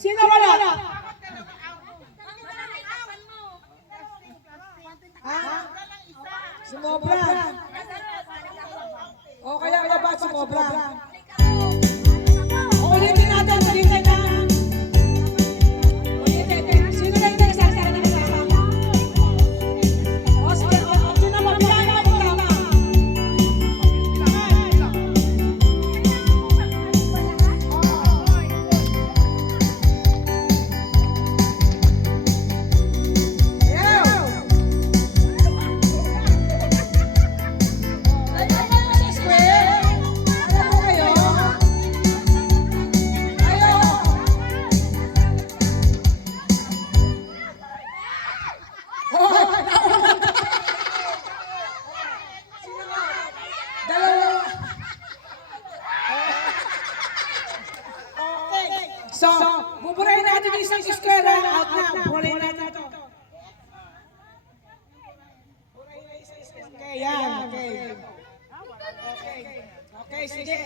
Sino wala? Ha? Sumobra. O kaya ba sumobra? Ulitin natin, ulitin na. Ulitin. Sino na yung nagsasara na kasama? O sino mabilang na tama? So, buburahin natin yung isang eskwela. Out na. Buburahin natin ito. Buburahin na isang eskwela. Okay, yan. Okay. Okay, sige.